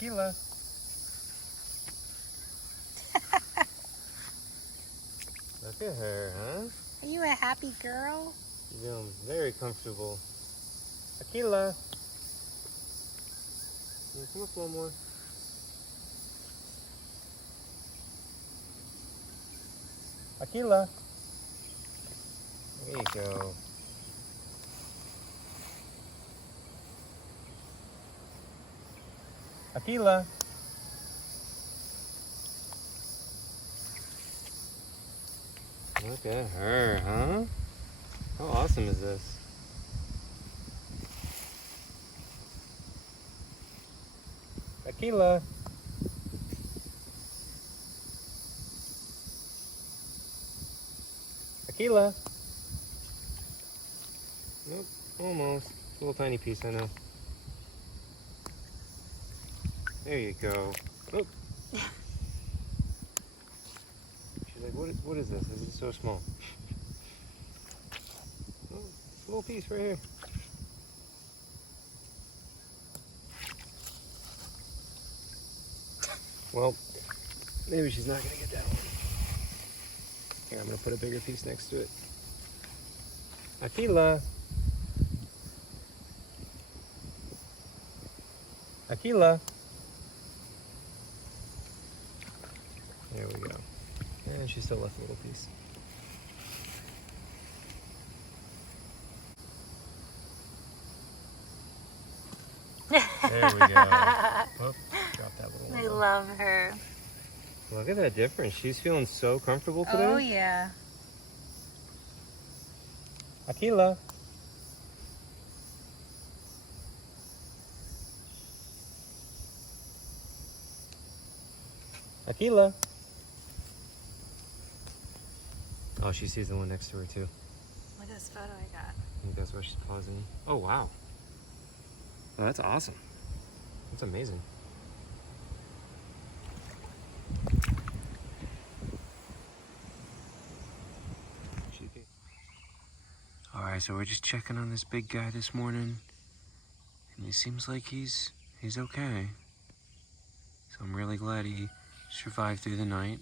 Akila. Look at her, huh? Are you a happy girl? She's feeling very comfortable. Akila. Come up a little more. Akila. There you go. Akila. Look at her, huh? How awesome is this? Akila. Akila. Nope, almost. A little tiny piece, I know. There you go. Oop. She's like, what is this? This is so small. Oh, it's a little piece right here. Well, maybe she's not gonna get that one. Here, I'm gonna put a bigger piece next to it. Akila. Akila. There we go. And she still left a little piece. There we go. Oh, drop that little one. I love her. Look at that difference. She's feeling so comfortable today. Oh, yeah. Akila. Akila. Oh, she sees the one next to her too. Look at this photo I got. I think that's why she's pausing. Oh, wow. Oh, that's awesome. That's amazing. All right, so we're just checking on this big guy this morning, and it seems like he's okay. So I'm really glad he survived through the night.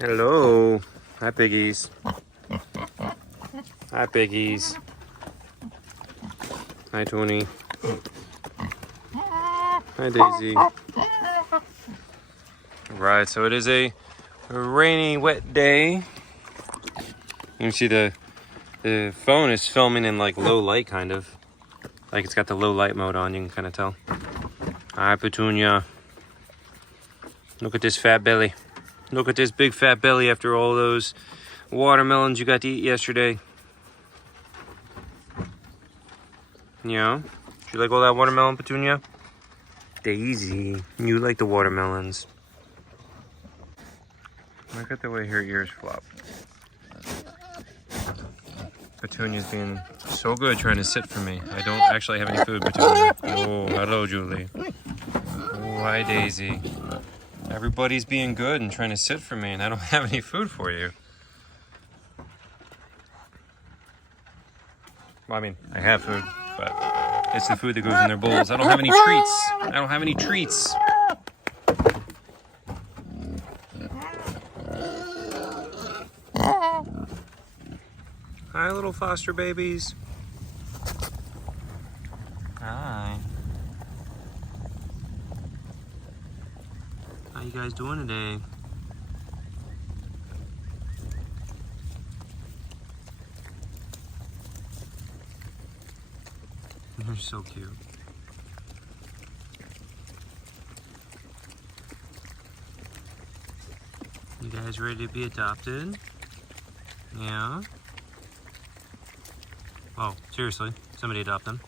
Hello. Hi, piggies. Hi, piggies. Hi, Tony. Hi, Daisy. Right, so it is a rainy, wet day. You can see the phone is filming in like low light, kind of. Like it's got the low light mode on, you can kind of tell. Hi, Petunia. Look at this fat belly. Look at this big fat belly after all those watermelons you got to eat yesterday. Yeah? Did you like all that watermelon, Petunia? Daisy, you like the watermelons. Look at the way her ears flop. Petunia's being so good trying to sit for me. I don't actually have any food, Petunia. Oh, hello, Julie. Oh, hi, Daisy. Everybody's being good and trying to sit for me, and I don't have any food for you. Well, I mean, I have food, but it's the food that goes in their bowls. I don't have any treats. I don't have any treats. Hi, little foster babies. Hi. How you guys doing today? You're so cute. You guys ready to be adopted? Yeah? Oh, seriously, somebody adopt them.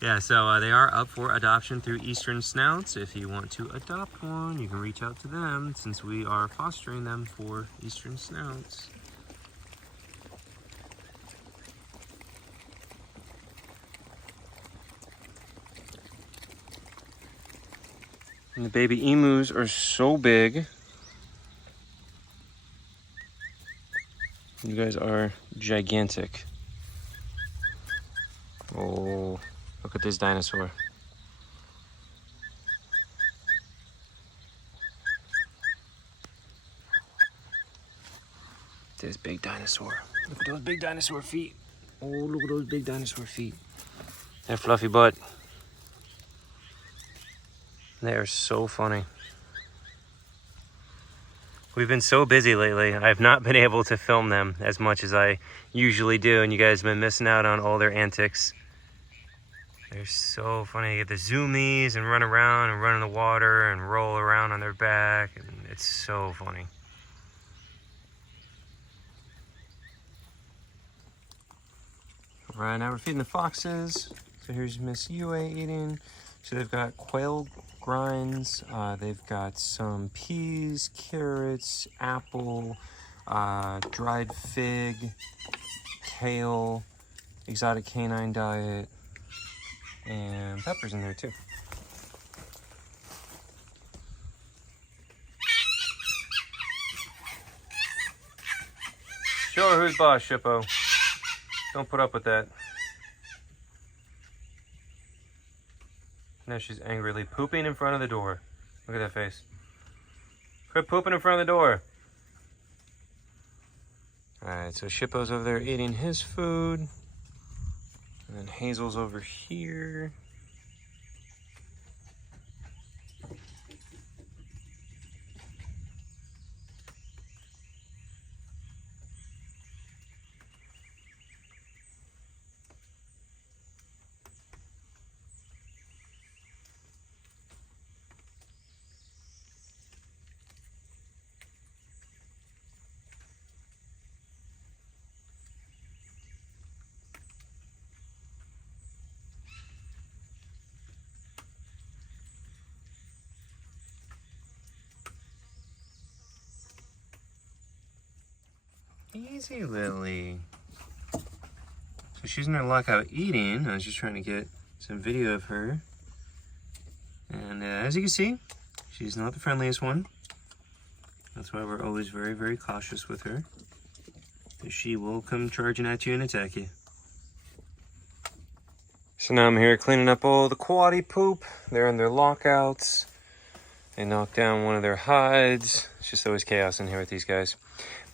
Yeah, so they are up for adoption through Eastern Snouts. If you want to adopt one, you can reach out to them since we are fostering them for Eastern Snouts. And the baby emus are so big. You guys are gigantic. Oh, look at this dinosaur. This big dinosaur. Look at those big dinosaur feet. Oh, look at those big dinosaur feet. That fluffy butt. They are so funny. We've been so busy lately. I've not been able to film them as much as I usually do, and you guys have been missing out on all their antics. They're so funny. They get the zoomies and run around and run in the water and roll around on their back, and it's so funny. Right now we're feeding the foxes. So here's Miss Yue eating. So they've got quail grinds, they've got some peas, carrots, apple, dried fig, kale, exotic canine diet, and peppers in there too. Show her who's boss, Shippo. Don't put up with that. Now she's angrily pooping in front of the door. Look at that face. Quit pooping in front of the door. Alright, so Shippo's over there eating his food. And then Hazel's over here. Easy, Lily. So she's in her lockout eating. I was just trying to get some video of her. And as you can see, she's not the friendliest one. That's why we're always very, very cautious with her. Because she will come charging at you and attack you. So now I'm here cleaning up all the quaddy poop. They're in their lockouts. They knocked down one of their hides. It's just always chaos in here with these guys.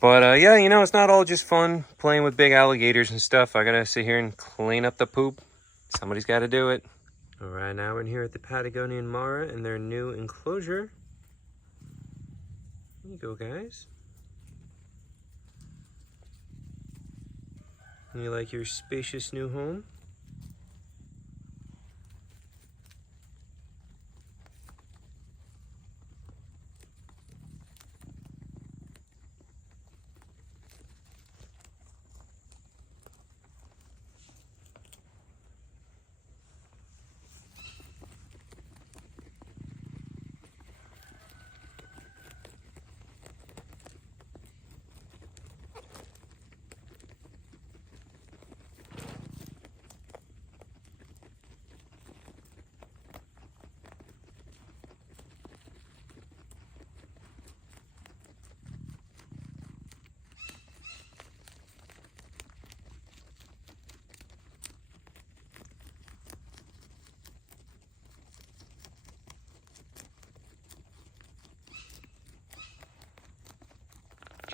But yeah, you know, it's not all just fun playing with big alligators and stuff. I gotta sit here and clean up the poop. Somebody's gotta do it. All right, now we're in here at the Patagonian Mara in their new enclosure. There you go, guys. You like your spacious new home?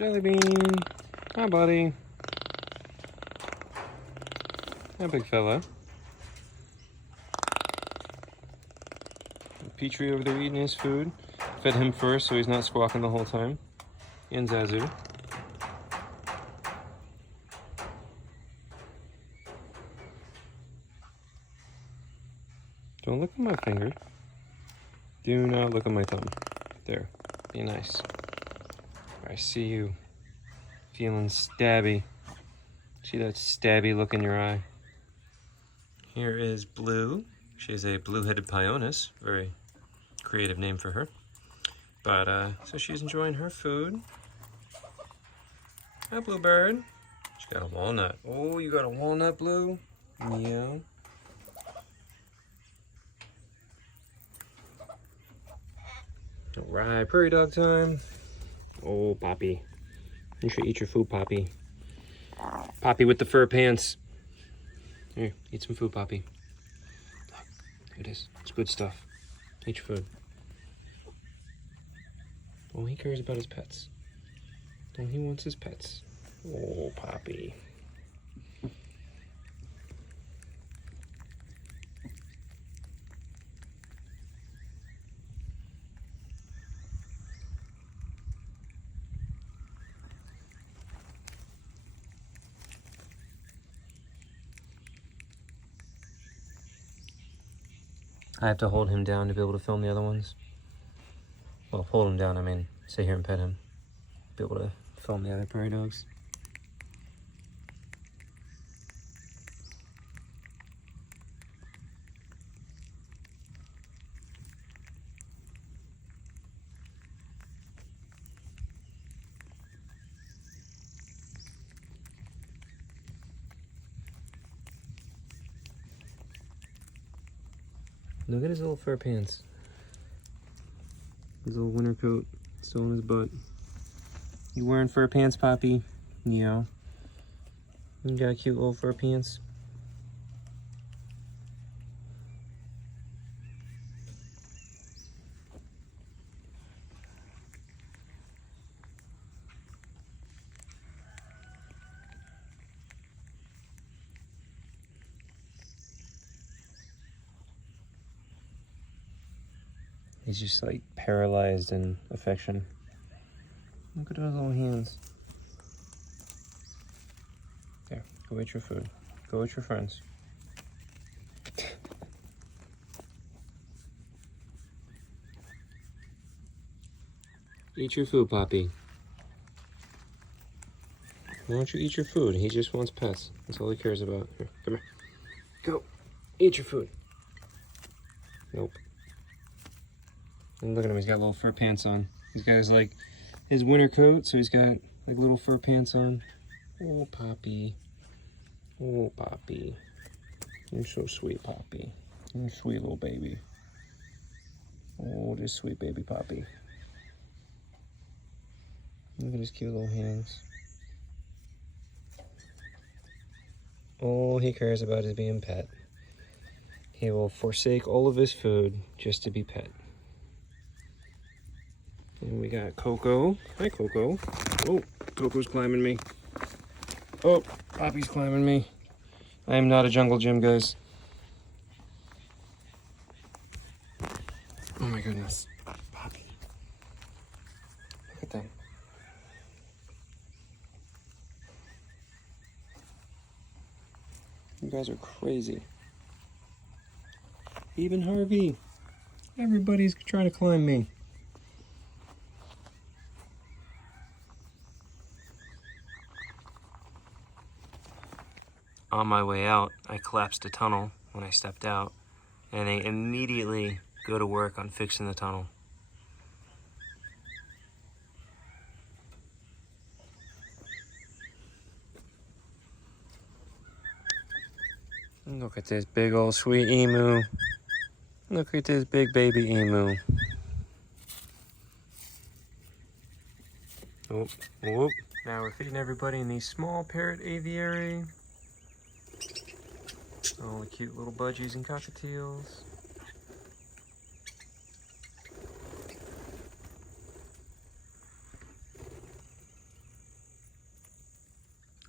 Jelly bean. Hi, buddy. Hi, big fella. Petrie over there eating his food. Fed him first so he's not squawking the whole time. And Zazu. Don't look at my finger. Do not look at my thumb. There. Be nice. I see you feeling stabby. See that stabby look in your eye? Here is Blue. She's a blue-headed Pyonis. Very creative name for her. But, so she's enjoying her food. Hi, Bluebird. She got a walnut. Oh, you got a walnut, Blue? Meow. Alright, prairie dog time. Oh, Poppy. You should eat your food, Poppy. Poppy with the fur pants. Here, eat some food, Poppy. Here it is. It's good stuff. Eat your food. Oh, he cares about his pets. Oh, he wants his pets. Oh, Poppy. I have to hold him down to be able to film the other ones. Well, hold him down, I mean, sit here and pet him. Be able to film the other prairie dogs. Look at his little fur pants. His little winter coat still on his butt. You wearing fur pants, Poppy? Yeah. You got cute little fur pants. He's just like paralyzed in affection. Look at those little hands. There, go eat your food. Go with your friends. Eat your food, Poppy. Why don't you eat your food? He just wants pets. That's all he cares about. Here, come here. Go. Eat your food. Nope. And look at him, he's got little fur pants on. He's got his winter coat, so he's got like little fur pants on. Oh, Poppy. Oh, Poppy. You're so sweet, Poppy. You're a sweet little baby. Oh, this sweet baby Poppy. Look at his cute little hands. All he cares about is being pet. He will forsake all of his food just to be pet. And we got Coco. Hi, Coco. Oh, Coco's climbing me. Oh, Poppy's climbing me. I am not a jungle gym, guys. Oh my goodness. Poppy. Look at them. You guys are crazy. Even Harvey. Everybody's trying to climb me. On my way out, I collapsed a tunnel when I stepped out, and they immediately go to work on fixing the tunnel. Look at this big old sweet emu. Look at this big baby emu. Oh, whoop. Now we're feeding everybody in the small parrot aviary. All the cute little budgies and cockatiels.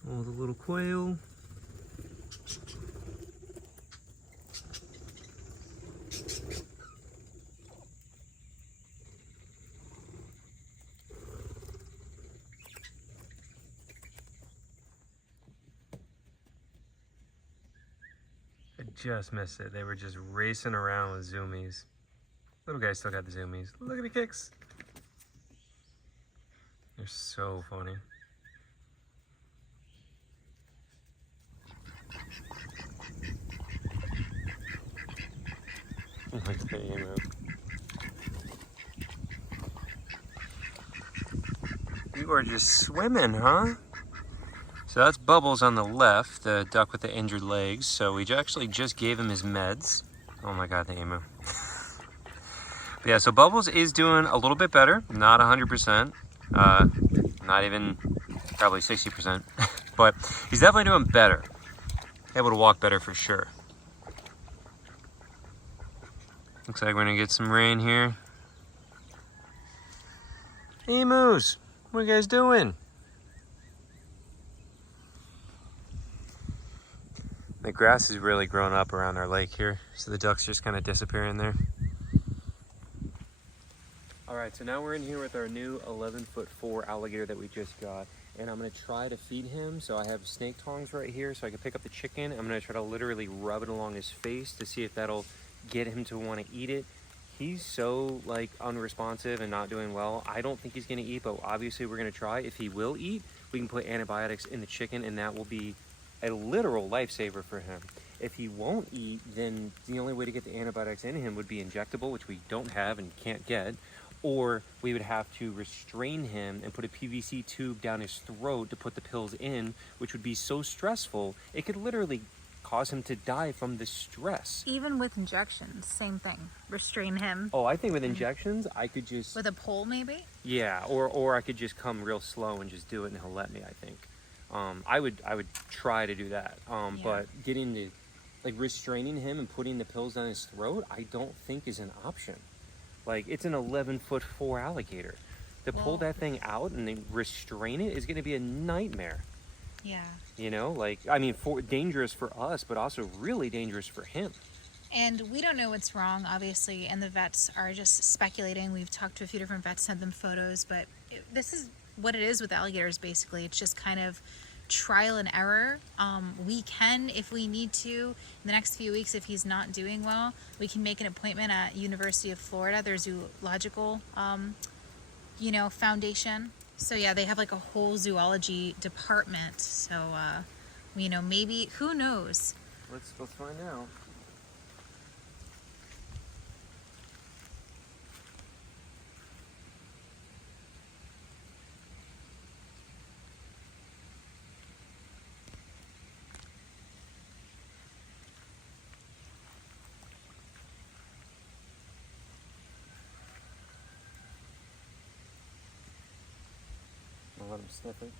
All the little quail. Just missed it. They were just racing around with zoomies. Little guy still got the zoomies. Look at the kicks. They're so funny. Look at the emu. You are just swimming, huh? So that's Bubbles on the left, the duck with the injured legs. So we actually just gave him his meds. Oh my God, the emu. But yeah, so Bubbles is doing a little bit better. Not 100%. Not even probably 60%. But he's definitely doing better. Able to walk better for sure. Looks like we're gonna get some rain here. Emus, what are you guys doing? The grass is really growing up around our lake here, so the ducks just kind of disappearing there. All right, so now we're in here with our new 11'4" alligator that we just got, and I'm gonna try to feed him. So I have snake tongs right here so I can pick up the chicken. I'm gonna try to literally rub it along his face to see if that'll get him to want to eat it. He's so like unresponsive and not doing well. I don't think he's gonna eat, but obviously we're gonna try. If he will eat, we can put antibiotics in the chicken, and that will be a literal lifesaver for him. If he won't eat, then the only way to get the antibiotics in him would be injectable, which we don't have and can't get, or we would have to restrain him and put a PVC tube down his throat to put the pills in, which would be so stressful, it could literally cause him to die from the stress. Even with injections, same thing. Restrain him. Oh, I think with injections, I could just... With a pole, maybe? Yeah, or I could just come real slow and just do it, and he'll let me, I think. I would try to do that. Yeah. But getting the, like restraining him and putting the pills down his throat, I don't think is an option. Like, it's an 11'4" alligator. To pull that thing out and then restrain it is going to be a nightmare. Yeah. You know, like, I mean, dangerous for us, but also really dangerous for him. And we don't know what's wrong, obviously, and the vets are just speculating. We've talked to a few different vets, sent them photos, but this is what it is with alligators, basically. It's just kind of trial and error. We can, if we need to, in the next few weeks, if he's not doing well, we can make an appointment at University of Florida, their zoological, foundation. So yeah, they have like a whole zoology department. So, maybe, who knows? Let's find out. I'll let him sniff it.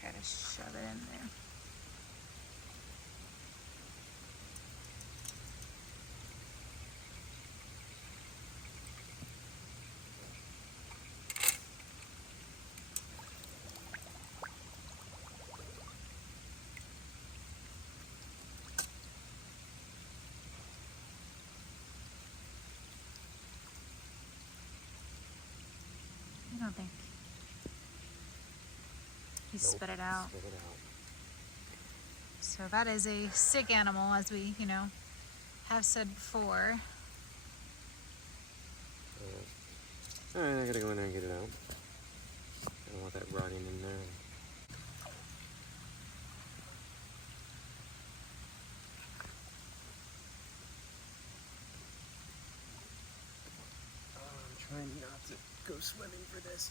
Try to shove it in there. I don't think. He spit it out. Spit it out. So that is a sick animal, as we, have said before. Alright, I gotta go in there and get it out. I don't want that rotting in there. I'm trying not to go swimming for this.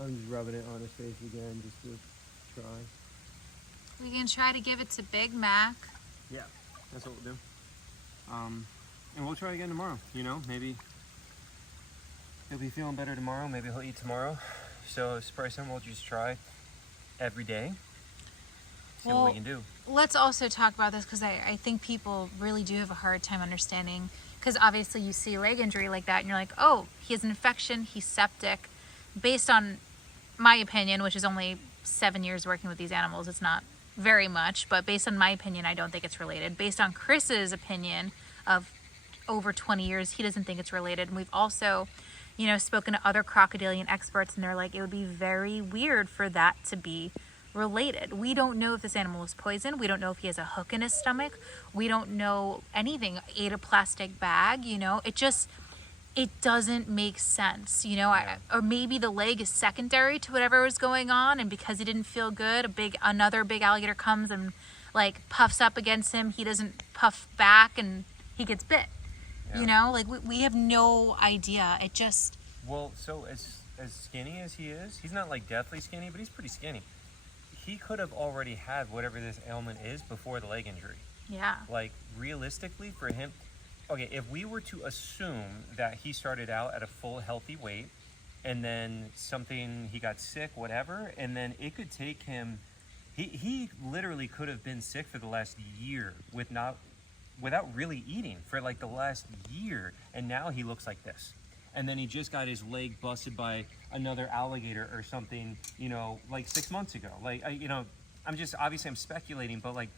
I'm just rubbing it on his face again, just to try. We can try to give it to Big Mac. Yeah, that's what we'll do. And we'll try again tomorrow. Maybe he'll be feeling better tomorrow. Maybe he'll eat tomorrow. So it's probably something we'll just try every day. See what we can do. Let's also talk about this, because I think people really do have a hard time understanding. Because obviously you see a leg injury like that and you're like, oh, he has an infection, he's septic. Based on my opinion, which is only 7 years working with these animals, it's not very much, but based on my opinion, I don't think it's related. Based on Chris's opinion of over 20 years, he doesn't think it's related. And we've also, spoken to other crocodilian experts, and they're like, it would be very weird for that to be related. We don't know if this animal is poisoned. We don't know if he has a hook in his stomach. We don't know anything. Ate a plastic bag, it doesn't make sense, you know. Yeah. Or maybe the leg is secondary to whatever was going on, and because he didn't feel good, another big alligator comes and like puffs up against him. He doesn't puff back, and he gets bit. Yeah. You know, like we have no idea. It just Well, so as skinny as he is, he's not like deathly skinny, but he's pretty skinny. He could have already had whatever this ailment is before the leg injury. yeah. Like realistically for him, okay, if we were to assume that he started out at a full healthy weight and then he got sick, whatever, and then it could take him, he literally could have been sick for the last year without really eating for like the last year, and now he looks like this. And then he just got his leg busted by another alligator or something, you know, like 6 months ago. Like, I'm speculating, but like,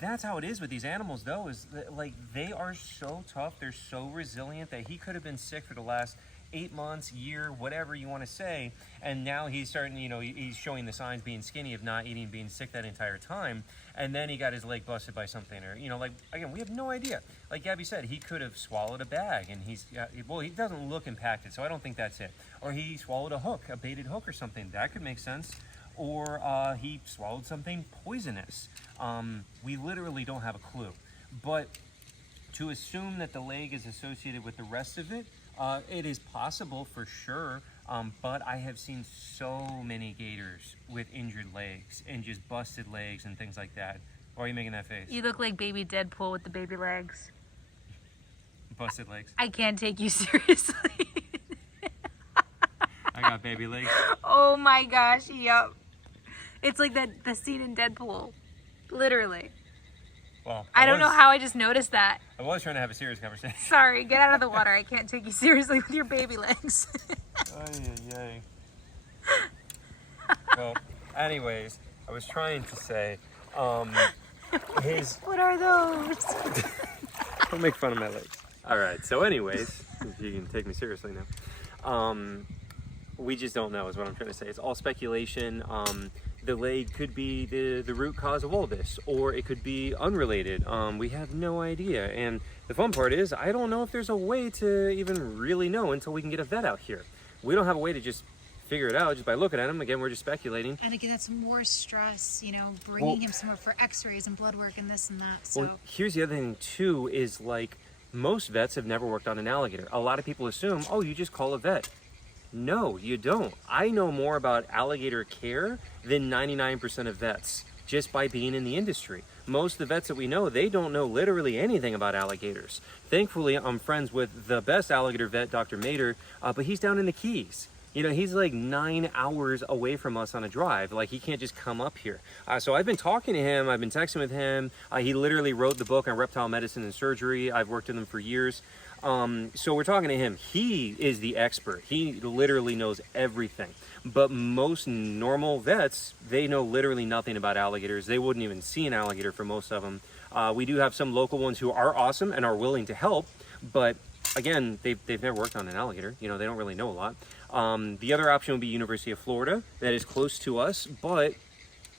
that's how it is with these animals though, is that, like, they are so tough, they're so resilient that he could have been sick for the last 8 months, year, whatever you want to say, and now he's starting, you know, he's showing the signs being skinny of not eating, being sick that entire time, and then he got his leg busted by something, or, you know, like, again, we have no idea. Like Gabby said, he could have swallowed a bag, and he doesn't look impacted, so I don't think that's it. Or he swallowed a baited hook or something, that could make sense. Or he swallowed something poisonous. We literally don't have a clue. But to assume that the leg is associated with the rest of it, it is possible for sure. But I have seen so many gators with injured legs and just busted legs and things like that. Why are you making that face? You look like baby Deadpool with the baby legs. Busted legs. I can't take you seriously. I got baby legs. Oh my gosh, yep. It's like the scene in Deadpool. Literally. Well, I don't know how I just noticed that. I was trying to have a serious conversation. Sorry, get out of the water. I can't take you seriously with your baby legs. Ay. Well, anyways, I was trying to say, What are those? don't make fun of my legs. All right. So, anyways, if you can take me seriously now, we just don't know, is what I'm trying to say. It's all speculation. The leg could be the root cause of all this, or it could be unrelated. We have no idea. And the fun part is, I don't know if there's a way to even really know until we can get a vet out here. We don't have a way to just figure it out just by looking at him. Again, we're just speculating. And again, that's more stress, you know, bringing him somewhere for x-rays and blood work and this and that. So Well, here's the other thing too, is like, most vets have never worked on an alligator. A lot of people assume, oh, you just call a vet. No, you don't. I know more about alligator care than 99% of vets, just by being in the industry. Most of the vets that we know, they don't know literally anything about alligators. Thankfully, I'm friends with the best alligator vet, Dr. Mater, but he's down in the Keys. You know, he's like 9 hours away from us on a drive. Like, he can't just come up here. So I've been talking to him. I've been texting with him. He literally wrote the book on reptile medicine and surgery. I've worked with him for years. So we're talking to him. He is the expert. He literally knows everything. But most normal vets, they know literally nothing about alligators. They wouldn't even see an alligator for most of them. We do have some local ones who are awesome and are willing to help. But again, they've never worked on an alligator. You know, they don't really know a lot. The other option would be University of Florida. That is close to us, but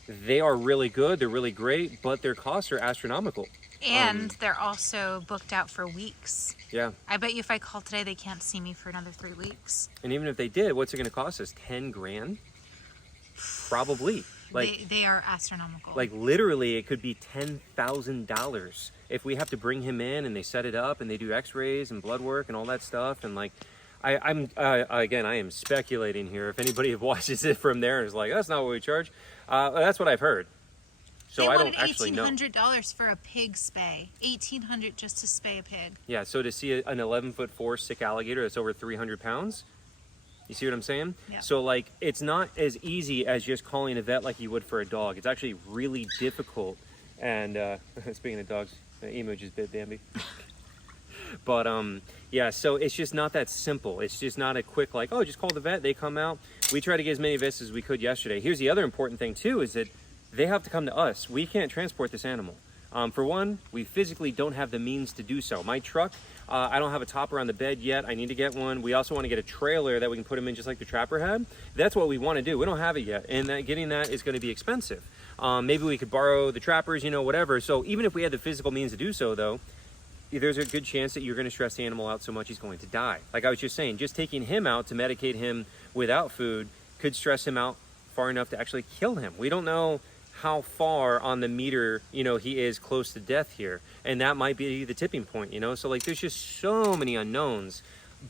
they are really good. They're really great, but their costs are astronomical. And they're also booked out for weeks. Yeah. I bet you if I call today, they can't see me for another 3 weeks. And even if they did, what's it going to cost us? 10 grand? Probably. Like, they are astronomical. like literally, it could be $10,000 if we have to bring him in and they set it up and they do X-rays and blood work and all that stuff. And like, I am speculating here. If anybody watches it from there and is like, that's not what we charge, that's what I've heard. So they I wanted don't actually know. $1,800 for a pig spay. $1,800 just to spay a pig. Yeah, so to see an 11'4" sick alligator that's over 300 pounds, you see what I'm saying? Yeah. So like, it's not as easy as just calling a vet like you would for a dog. It's actually really difficult. And speaking of dogs, Emo just bit Bambi. But yeah, so it's just not that simple. It's just not a quick like, oh, just call the vet, they come out. We try to get as many vets as we could yesterday. Here's the other important thing too, is that they have to come to us. We can't transport this animal. For one, we physically don't have the means to do so. My truck, I don't have a topper on the bed yet. I need to get one. We also want to get a trailer that we can put him in just like the trapper had. That's what we want to do. We don't have it yet. And getting that is going to be expensive. Maybe we could borrow the trappers, you know, whatever. So even if we had the physical means to do so though, there's a good chance that you're going to stress the animal out so much he's going to die. Like I was just saying, just taking him out to medicate him without food could stress him out far enough to actually kill him. We don't know how far on the meter, you know, he is close to death here. And that might be the tipping point, you know? So like there's just so many unknowns.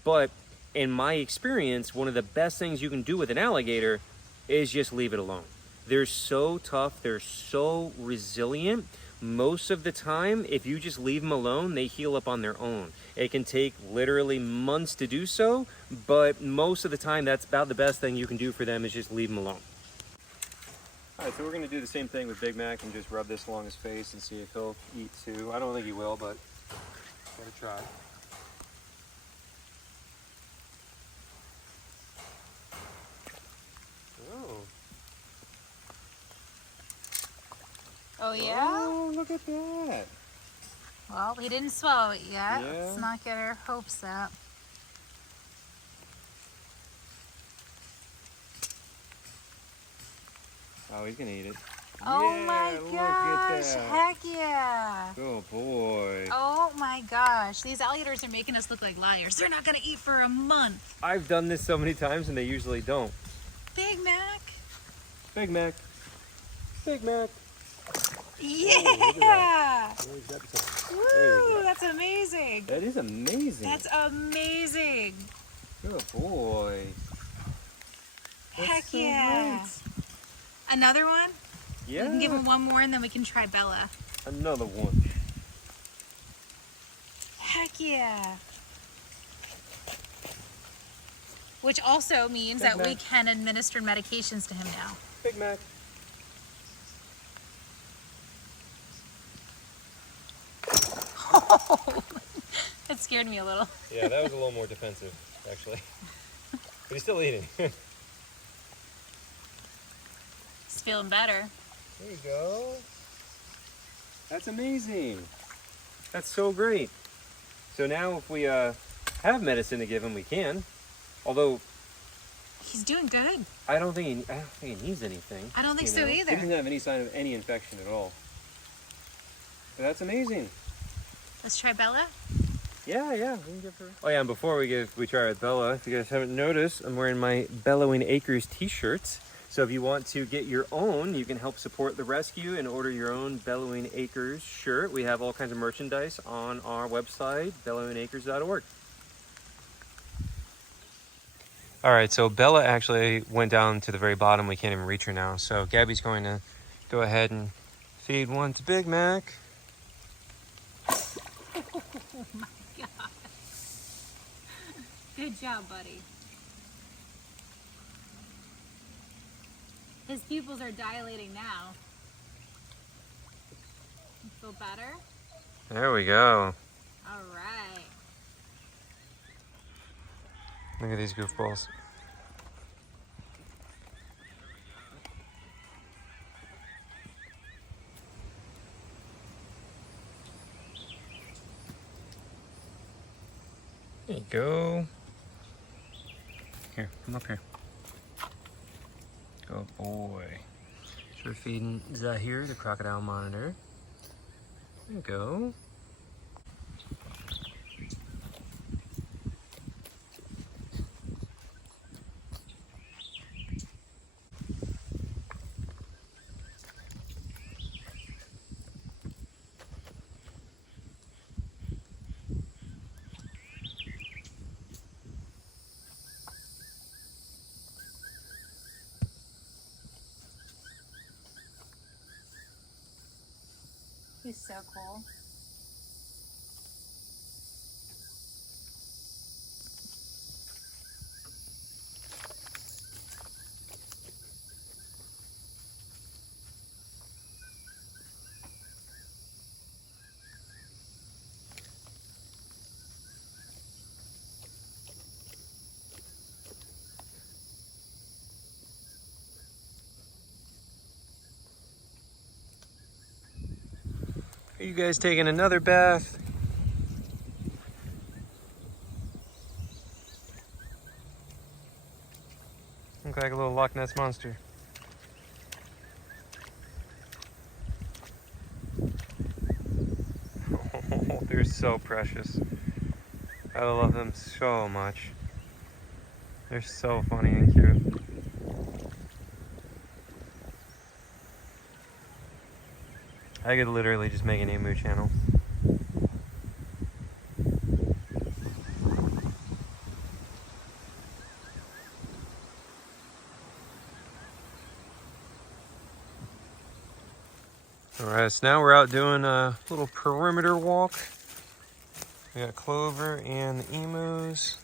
But in my experience, one of the best things you can do with an alligator is just leave it alone. They're so tough, they're so resilient. Most of the time, if you just leave them alone, they heal up on their own. It can take literally months to do so, but most of the time, that's about the best thing you can do for them is just leave them alone. All right, so we're gonna do the same thing with Big Mac and just rub this along his face and see if he'll eat too. I don't think he will, but gotta try. Oh yeah? Oh, look at that. Well, he didn't swallow it yet. Yeah. Let's not get our hopes up. Oh, he's gonna eat it. Oh Yeah, my look at gosh, that. heck yeah. Oh boy. Oh my gosh, these alligators are making us look like liars. They're not gonna eat for a month. I've done this so many times and they usually don't. Big Mac. Big Mac. Big Mac. Yeah. There you Woo, go. that's amazing. That is amazing. That's amazing. Good boy. That's Heck so yeah. great. Another one? Yeah. We can give him one more and then we can try Bella. Another one. Heck yeah. Which also means Big that we Mac. can administer medications to him now. Big Mac. That scared me a little. Yeah, that was a little more defensive, actually. But he's still eating. There He's feeling better. you go. That's amazing. That's so great. So now if we have medicine to give him, we can. Although He's doing good. I don't think he needs anything. I don't think you so know? either. He doesn't have any sign of any infection at all. But that's amazing. Let's try Bella. Yeah, we can give her. Oh yeah, and before we try with Bella, if you guys haven't noticed, I'm wearing my Bellowing Acres t-shirt. So if you want to get your own, you can help support the rescue and order your own Bellowing Acres shirt. We have all kinds of merchandise on our website, bellowingacres.org. All right, so Bella actually went down to the very bottom. We can't even reach her now. So Gabby's going to go ahead and feed one to Big Mac. Oh my God. Good job, buddy. His pupils are dilating now. You feel better? There we go. All right. Look at these goofballs. There you go. Here, come up here. Good boy. So we're feeding Zahir, the crocodile monitor. There you go. He's so cool. Are you guys taking another bath? Look like a little Loch Ness monster. Oh, they're so so precious. I love them so much. They're so funny and cute. I could literally just make an emu channel. Alright, so now we're out doing a little perimeter walk. We got Clover and the emus.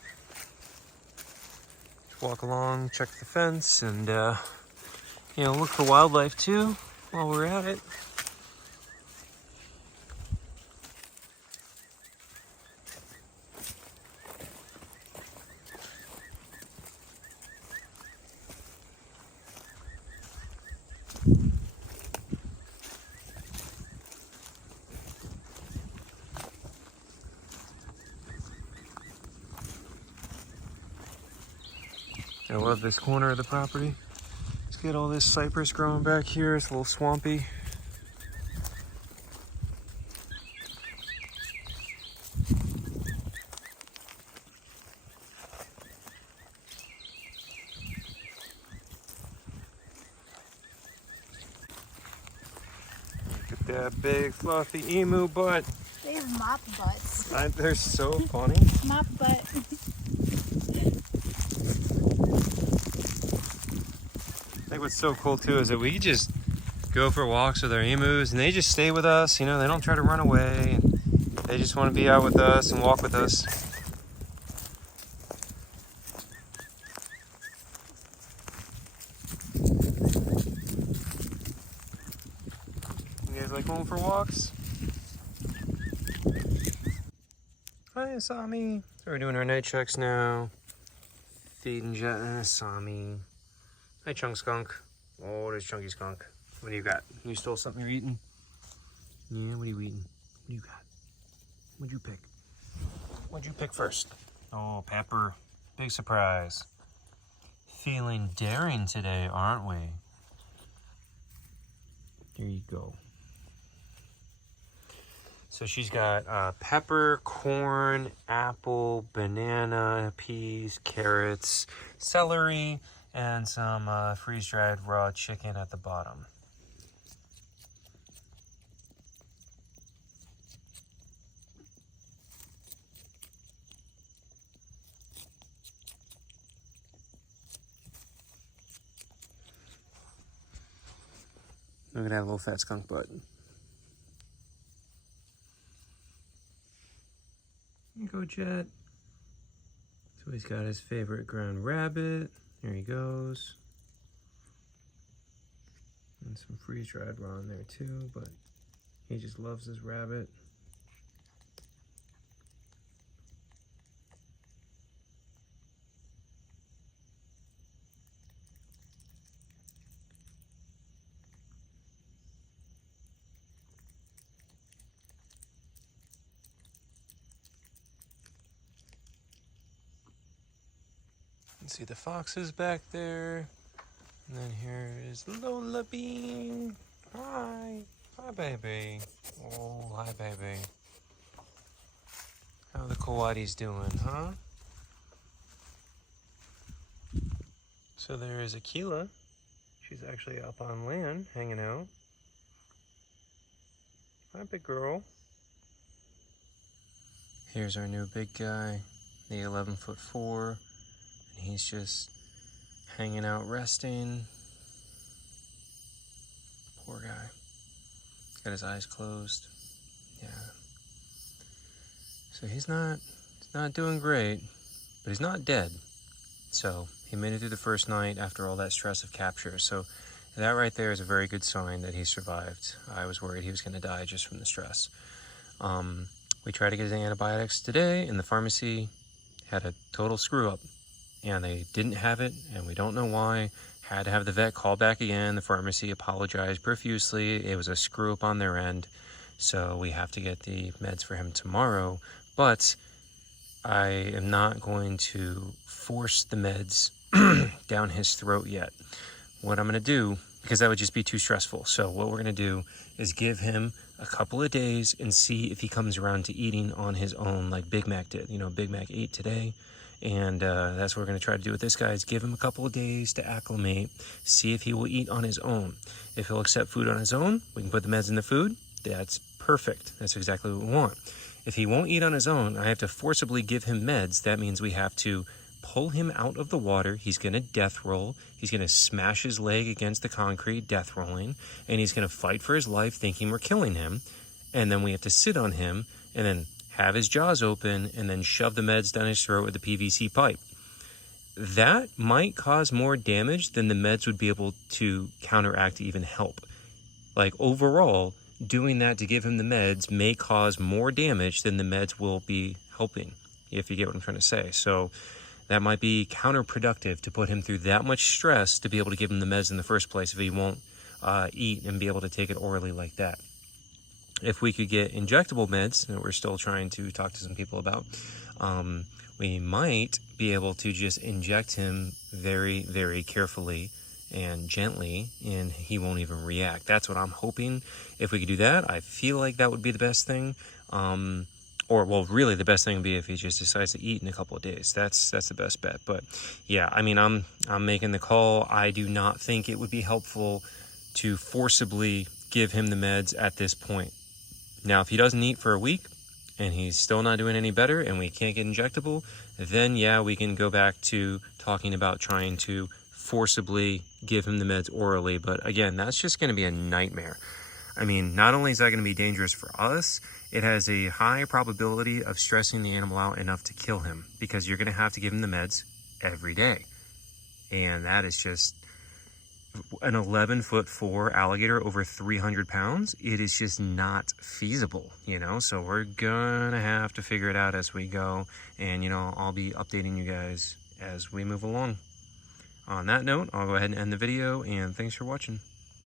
Just walk along, check the fence, and you know, look for wildlife too while we're at it. I love this corner of the property. Let's get all this cypress growing back here. It's a little swampy. Look at that big fluffy emu butt. They have mop butts. They're so funny. Mop butt. I think what's so cool too is that we just go for walks with our emus and they just stay with us. You know, they don't try to run away. They just want to be out with us and walk with us. You guys like going for walks? Hi, Asami. So we're doing our night checks now. Feeding Jet and Asami. Hi, Chunk Skunk. Oh, there's Chunky Skunk. What do you got? You stole something you're eating? Yeah, what are you eating? What do you got? What'd you pick? What'd you pick first? Oh, pepper. Big surprise. Feeling daring today, aren't we? There you go. So she's got pepper, corn, apple, banana, peas, carrots, celery, and some freeze-dried raw chicken at the bottom. Look at that little fat skunk butt. Here you go, Jet. So he's got his favorite ground rabbit. Here he goes. And some freeze-dried raw in there too, but he just loves his rabbit. You can see the foxes back there. And then here is Lola Bean. Hi. Hi, baby. Oh, hi, baby. How are the coatis doing, huh? So there is Akila. She's actually up on land, hanging out. Hi, big girl. Here's our new big guy, the 11'4". And he's just hanging out, resting. Poor guy. Got his eyes closed. Yeah. So he's not doing great, but he's not dead. So he made it through the first night after all that stress of capture. So that right there is a very good sign that he survived. I was worried he was going to die just from the stress. We tried to get his antibiotics today, and the pharmacy had a total screw up. And they didn't have it, and we don't know why. Had to have the vet call back again. The pharmacy apologized profusely. It was a screw up on their end. So we have to get the meds for him tomorrow. But I am not going to force the meds down his throat yet. What I'm going to do because that would just be too stressful. So what we're gonna do is give him a couple of days and see if he comes around to eating on his own, like Big Mac did. You know, Big Mac ate today, and that's what we're gonna try to do with this guy, is give him a couple of days to acclimate, see if he will eat on his own. If he'll accept food on his own, we can put the meds in the food. That's perfect. That's exactly what we want. If he won't eat on his own, I have to forcibly give him meds. That means we have to pull him out of the water. He's going to death roll. He's going to smash his leg against the concrete, death rolling, and he's going to fight for his life thinking we're killing him. And then we have to sit on him and then have his jaws open and then shove the meds down his throat with the PVC pipe. That might cause more damage than the meds would be able to counteract to even help. Like overall, doing that to give him the meds may cause more damage than the meds will be helping, if you get what I'm trying to say. So that might be counterproductive to put him through that much stress to be able to give him the meds in the first place if he won't eat and be able to take it orally like that. If we could get injectable meds, that we're still trying to talk to some people about, we might be able to just inject him very, very carefully and gently, and he won't even react. That's what I'm hoping. If we could do that, I feel like that would be the best thing. Or, well, really the best thing would be if he just decides to eat in a couple of days. That's the best bet. But yeah, I mean, I'm making the call. I do not think it would be helpful to forcibly give him the meds at this point. Now, if he doesn't eat for a week and he's still not doing any better and we can't get injectable, then yeah, we can go back to talking about trying to forcibly give him the meds orally. But again, that's just going to be a nightmare. I mean, not only is that going to be dangerous for us, it has a high probability of stressing the animal out enough to kill him, because you're going to have to give him the meds every day. And that is just an 11'4" alligator over 300 pounds. It is just not feasible, you know? So we're going to have to figure it out as we go. And, you know, I'll be updating you guys as we move along. On that note, I'll go ahead and end the video, and thanks for watching.